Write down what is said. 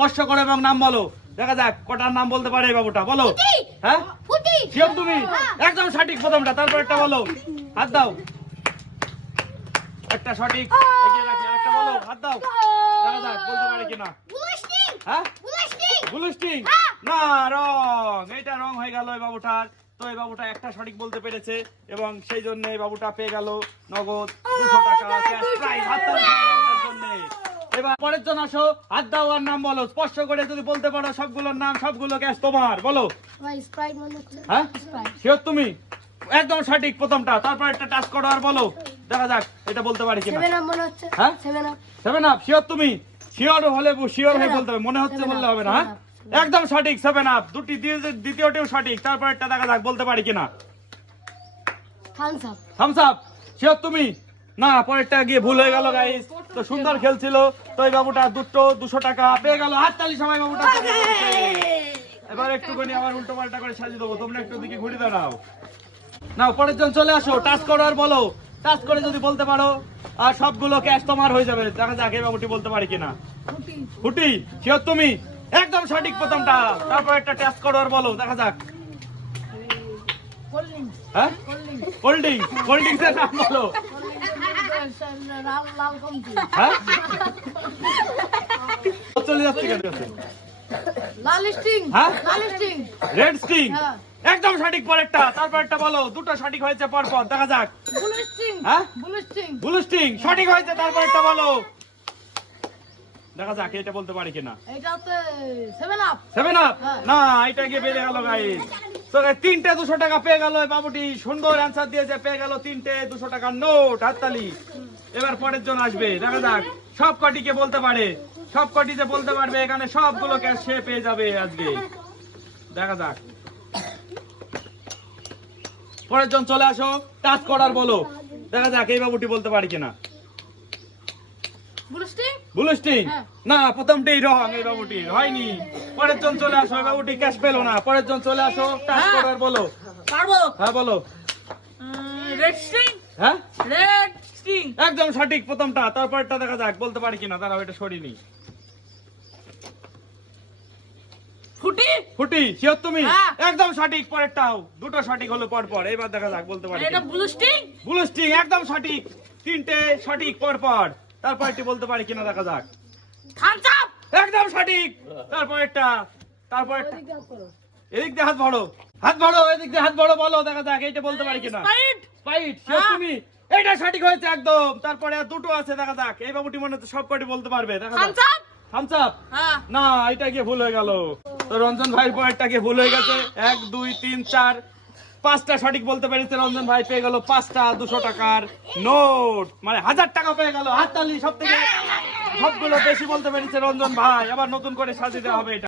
স্পর্শ করে এবং নাম বলো। দেখা যাক কটার নাম বলতে পারে বাবুটা বলো। হ্যাঁ? তুমি? হ্যাঁ। একদম সঠিক প্রথমটা তারপর একটা বলো। হাত দাও। একটা সঠিক একটা বলো। হাত দাও। দেখা যাক বলতে পারে কিনা। হ্যাঁ? বুলস্টিং হ্যাঁ। না রং। হয়ে গেল এই বাবুটার। তো এই বাবুটা একটা সঠিক বলতে পেরেছে এবং সেই জন্য এই বাবুটা পেয়ে গেল নগদ দুশো টাকা ক্যাশ প্রাইজ হাত জন্যে। এবার পরের জন আসো। হাত দাও আর নাম বলো। স্পষ্ট করে যদি বলতে পারো সবগুলোর নাম সবগুলো ক্যাশ তোমার। বলো। মনে হচ্ছে। হ্যাঁ? শিওর তুমি? একদম সঠিক প্রথমটা। তারপর একটা টাচ করো আর বলো। দেখা যাক এটা বলতে পারি কিনা। হ্যাঁ? সেভেন আপ শিওর তুমি? শিওর হলে শিওর হয়ে বলতে হবে। মনে হচ্ছে বললে হবে না হ্যাঁ. একদম সঠিক সেভেন আপ দুটি দ্বিতীয়টিও সঠিক। তারপর একটা দেখা যাক বলতে পারি কিনা। Thums Up Thums Up sure তুমি? না পরেরটা গিয়ে ভুল হয়ে গেল গাইস তো সুন্দর খেলছিল। তো এই বাবুটা দুটো দুশো টাকা পেয়ে গেল। হাততালি সবাই বাবুটা। এবার একটুখানি আবার উল্টো পাল্টা করে সাজিয়ে দেবো। তোমরা একটু দিকে ঘুরে দাঁড়াও। নাও পরের জন চলে আসো। টাচ করো আর বলো। টাচ করে যদি বলতে পারো আর সবগুলো ক্যাশ তোমার হয়ে যাবে। দেখা যাক এই বাবুটি বলতে পারি কিনা। ফুটি শিওর তুমি? একদম সঠিক প্রথমটা। তারপর একটা টাচ করো আর বলো। দেখা যাক। হ্যাঁ? কোল্ড ড্রিঙ্ক কোল্ড ড্রিঙ্কস এর নাম বলো। চলে যাচ্ছে কেন লাল স্টিং হ্যাঁ? লাল স্টিং। Red Sting. হ্যাঁ। একদম সঠিক পরেরটা। তারপর একটা বলো দুটো সঠিক হয়েছে পর পর দেখা যাক। ব্লু স্টিং হ্যাঁ? Blue Sting. ব্লু স্টিং সঠিক হয়েছে তারপর একটা বলো। দেখা যাক এটা বলতে পারি কিনা। এটা আপ আপ। না এটা গিয়ে বেড়ে গেল গাইস তিনটে দুশো টাকা পেয়ে গেল বাবুটি সুন্দর অ্যান্সার দিয়েছে, পেয়ে গেল তিনটে দুশো টাকার নোট হাততালি। এবার পরের জন আসবে, দেখা যাক, সব কটিকে বলতে পারে, সব কটি বলতে পারবে, এখানে সবগুলো ক্যাশ সে পেয়ে যাবে আজকে। দেখা যাক। পরের জন চলে আসো টাচ করার বলো, দেখা যাক এই বাবুটি বলতে পারি কিনা। ব্লু হ্যাঁ। না প্রথমটাই রং এই বাবুটি। হয়নি। পরের জন চলে আসো এই বাবুটি ক্যাশ পেল না। পরের জন চলে আসো টাচ হ্যাঁ। করার বলো। পারব? হ্যাঁ বলো। রেড স্টিং হ্যাঁ? রেড স্টিং একদম সঠিক প্রথমটা। তারপরটা দেখা যাক বলতে পারি কিনা দাঁড়াও এটা সরিনি। ফুটি ফুটি শিওর তুমি। একদম সঠিক পরেরটাও। দুটো সঠিক হলো পর পর এবার দেখা যাক বলতে পারি এটা ব্লু স্টিং ব্লু স্টিং একদম সঠিক। তিনটে সঠিক পর পর তারপর একটি বলতে পারি কিনা দেখা যাক। থামস আপ একদম সঠিক! তারপর একটা তারপর এদিক দিয়ে হাত ভরো হাত ভরো এদিক দিয়ে হাত ভরো বলো দেখা যাক এইটা বলতে পারি কিনা। স্পাইট হ্যাঁ। তুমি? এইটা সঠিক হয়েছে একদম। তারপরে আর দুটো আছে দেখা যাক। এই বাবুটি মনে হচ্ছে সব কটি বলতে পারবে দেখা যাক। থামস আপ থামস আপ হ্যাঁ। না এটা গিয়ে ভুল হয়ে গেল। তো রঞ্জন ভাইয়ের পরেরটা গিয়ে ভুল হয়ে গেছে। এক দুই তিন চার। পাঁচটা সঠিক বলতে পেরেছে রঞ্জন ভাই, পেয়ে গেল পাঁচটা দুশো টাকার নোট। মানে হাজার টাকা পেয়ে গেল, হাততালি সব থেকে সবগুলো বেশি বলতে পেরেছে রঞ্জন ভাই। আবার নতুন করে সাজিয়ে দেওয়া হবে এটা।